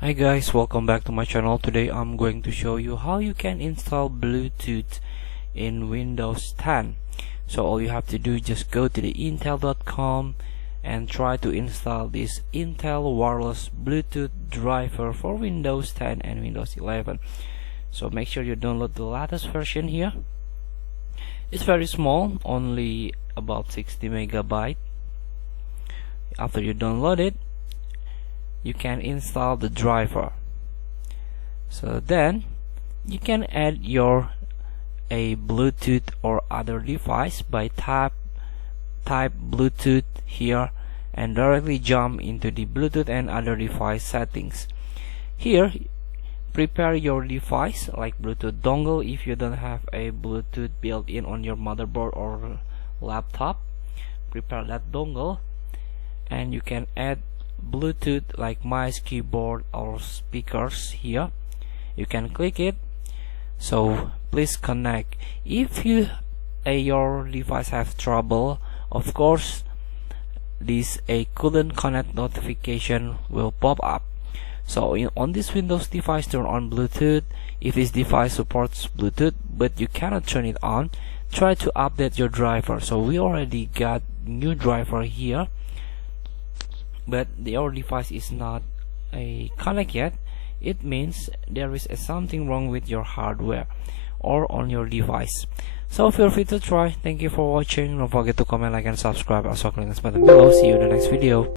Hi guys, welcome back to my channel. Today I'm going to show you how you can install Bluetooth in Windows 10. So all you have to do is just go to the intel.com and try to install this Intel wireless Bluetooth driver for Windows 10 and Windows 11. So make sure you download the latest version here. It's very small, only about 60 megabyte. After you download it, you can install the driver. So then you can add a Bluetooth or other device by type Bluetooth here and directly jump into the Bluetooth and other device settings. Here, prepare your device like Bluetooth dongle. If you don't have a Bluetooth built-in on your motherboard or laptop, prepare that dongle, and you can add Bluetooth like mouse, keyboard or speakers here. You can click it. So please connect. If your device have trouble, of course this couldn't connect notification will pop up. So on this Windows device, turn on Bluetooth. If this device supports Bluetooth but you cannot turn it on, try to update your driver. So we already got new driver here, but your device is not connect yet. It means there is something wrong with your hardware or on your device. So feel free to try. Thank you for watching. Don't forget to comment, like and subscribe. Also click this button below. See you in the next video.